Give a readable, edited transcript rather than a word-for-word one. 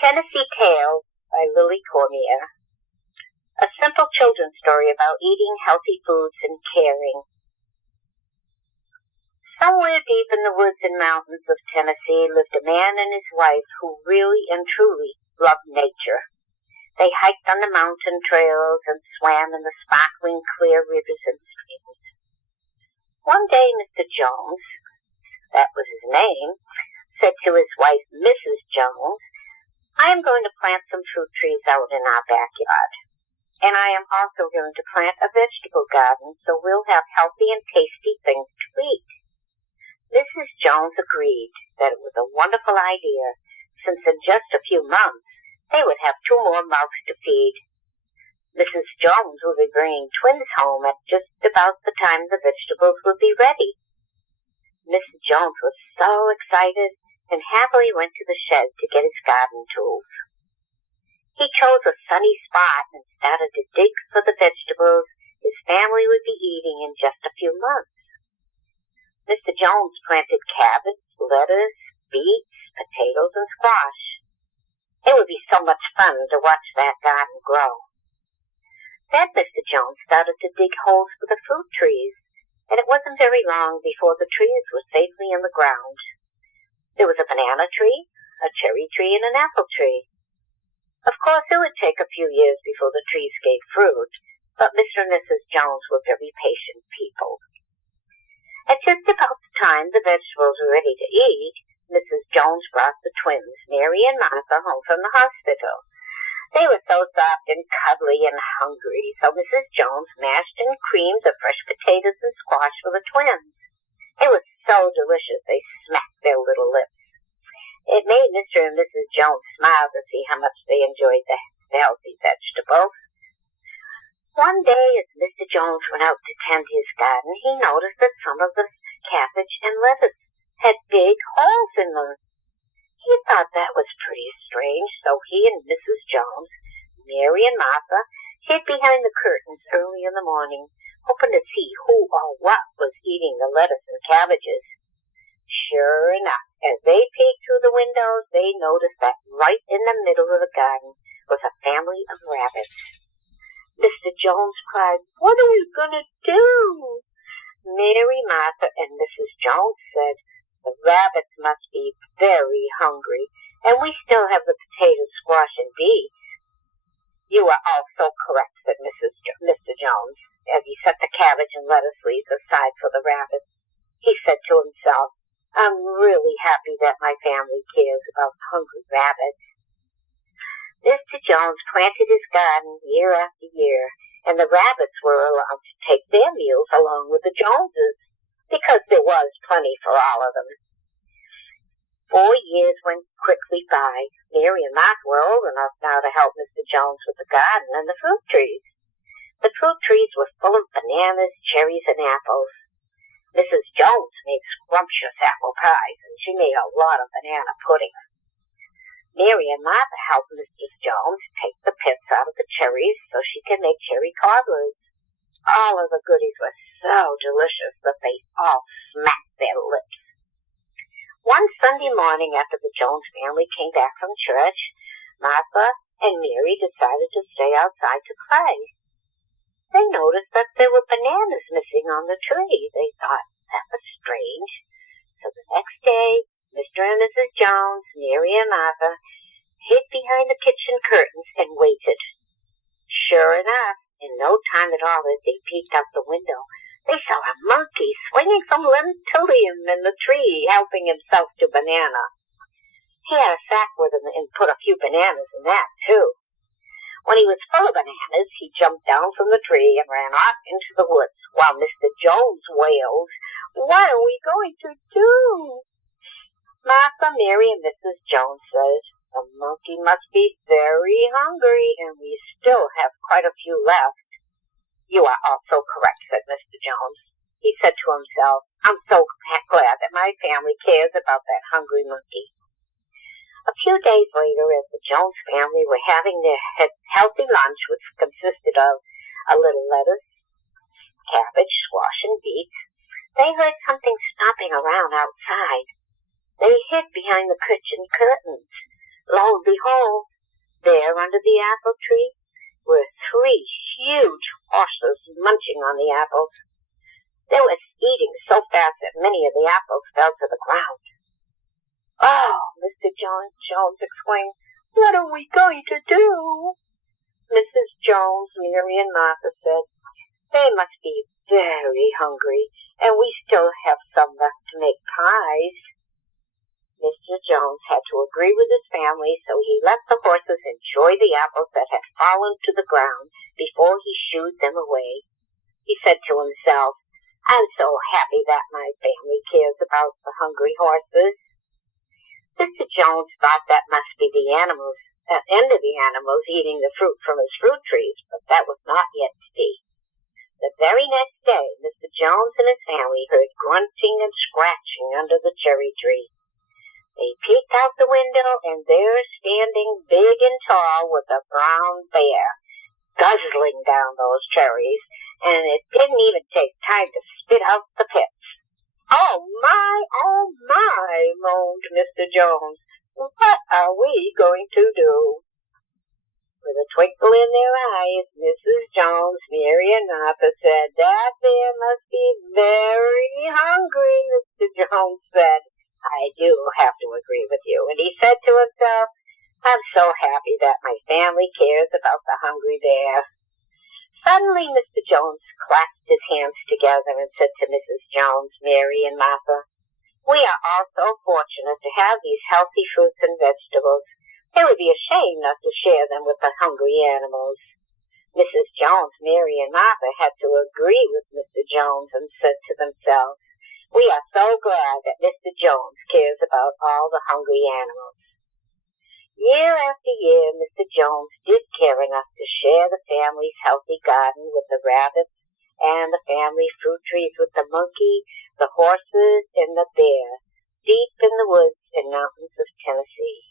Tennessee Tales by Lillian Cormier. A simple children's story about eating healthy foods and caring. Somewhere deep in the woods and mountains of Tennessee lived a man and his wife who really and truly loved nature. They hiked on the mountain trails and swam in the sparkling clear rivers and streams. One day Mr. Jones, that was his name, said to his wife, Mrs. Jones, I am going to plant some fruit trees out in our backyard. And I am also going to plant a vegetable garden so we'll have healthy and tasty things to eat. Mrs. Jones agreed that it was a wonderful idea, since in just a few months they would have 2 more mouths to feed. Mrs. Jones will be bringing twins home at just about the time the vegetables would be ready. Mrs. Jones was so excited and happily went to the shed to get his garden tools. He chose a sunny spot and started to dig for the vegetables his family would be eating in just a few months. Mr. Jones planted cabbage, lettuce, beets, potatoes, and squash. It would be so much fun to watch that garden grow. Then Mr. Jones started to dig holes for the fruit trees, and it wasn't very long before the trees were safely in the ground. There was a banana tree, a cherry tree, and an apple tree. Of course, it would take a few years before the trees gave fruit, but Mr. and Mrs. Jones were very patient people. At just about the time the vegetables were ready to eat, Mrs. Jones brought the twins, Mary and Martha, home from the hospital. They were so soft and cuddly and hungry, so Mrs. Jones mashed and creamed the fresh potatoes and squash for the twins. It was so delicious they smacked their little lips. It made Mr. and Mrs. Jones smile to see how much they enjoyed the healthy vegetables. One day, as Mr. Jones went out to tend his garden, he noticed that some of the cabbage and lettuce had big holes in them. He thought that was pretty strange, so he and Mrs. Jones, Mary and Martha, hid behind the curtains early in the morning, hoping to see who or what was eating the lettuce and cabbages. Sure enough, as they peeked through the windows, they noticed that right in the middle of the garden was a family of rabbits. Mr. Jones cried, "What are we going to do?" Mary, Martha, and Mrs. Jones said, "The rabbits must be very hungry, and we still have the potatoes, squash, and beets." "You are all so correct," said Mr. Jones, as he set the cabbage and lettuce leaves aside for the rabbits. He said to himself, "I'm really happy that my family cares about hungry rabbits." Mr. Jones planted his garden year after year, and the rabbits were allowed to take their meals along with the Joneses, because there was plenty for all of them. 4 years went quickly by. Mary and Martha were old enough now to help Mr. Jones with the garden and the fruit trees. The fruit trees were full of bananas, cherries, and apples. Mrs. Jones made scrumptious apple pies, and she made a lot of banana pudding. Mary and Martha helped Mrs. Jones take the pits out of the cherries so she could make cherry cobblers. All of the goodies were so delicious that they all smacked their lips. One Sunday morning after the Jones family came back from church, Martha and Mary decided to stay outside to play. They noticed that there were bananas missing on the tree. They thought that was strange. So the next day, Mr. and Mrs. Jones, Mary and Martha, hid behind the kitchen curtains and waited. Sure enough, in no time at all as they peeked out the window, they saw a monkey swinging from limb to limb in the tree, helping himself to banana. He had a sack with him and put a few bananas in that, too. When he was full of bananas, he jumped down from the tree and ran off into the woods, while Mr. Jones wailed, "What are we going to do?" Martha, Mary, and Mrs. Jones said, "The monkey must be very hungry, and we still have quite a few left." "You are also correct," said Mr. Jones. He said to himself, "I'm so glad that my family cares about that hungry monkey." A few days later, as the Jones family were having their healthy lunch, which consisted of a little lettuce, cabbage, squash, and beets, they heard something stomping around outside. They hid behind the kitchen curtains. Lo and behold, there under the apple tree were 3 huge horses munching on the apples. They were eating so fast that many of the apples fell to the ground. "Oh," Mr. Jones exclaimed, "what are we going to do?" Mrs. Jones, Mary, and Martha said, "They must be very hungry, and we still have some left to make pies." Mr. Jones had to agree with his family, so he let the horses enjoy the apples that had fallen to the ground before he shooed them away. He said to himself, "I'm so happy that my family cares about the hungry horses." Mr. Jones thought that must be the animals, end of the animals eating the fruit from his fruit trees, but that was not yet to be. The very next day, Mr. Jones and his family heard grunting and scratching under the cherry tree. They peeked out the window, and there, standing big and tall, was a brown bear, guzzling down those cherries, and it didn't even take time to spit out the pits. "Oh, my," moaned Mr. Jones. "What are we going to do?" With a twinkle in their eyes, Mrs. Jones, Mary, and Martha said, "That bear must be very hungry." Mr. Jones said, "I do have to agree with you." And he said to himself, "I'm so happy that my family cares about the hungry bear." Suddenly, Mr. Jones clasped his hands together and said to Mrs. Jones, Mary, and Martha, "We are all so fortunate to have these healthy fruits and vegetables. It would be a shame not to share them with the hungry animals." Mrs. Jones, Mary, and Martha had to agree with Mr. Jones and said to themselves, "We are so glad that Mr. Jones cares about all the hungry animals." Year after year, Mr. Jones did care enough to share the family's healthy garden with the rabbits and the family fruit trees with the monkey, the horses, and the bear, deep in the woods and mountains of Tennessee.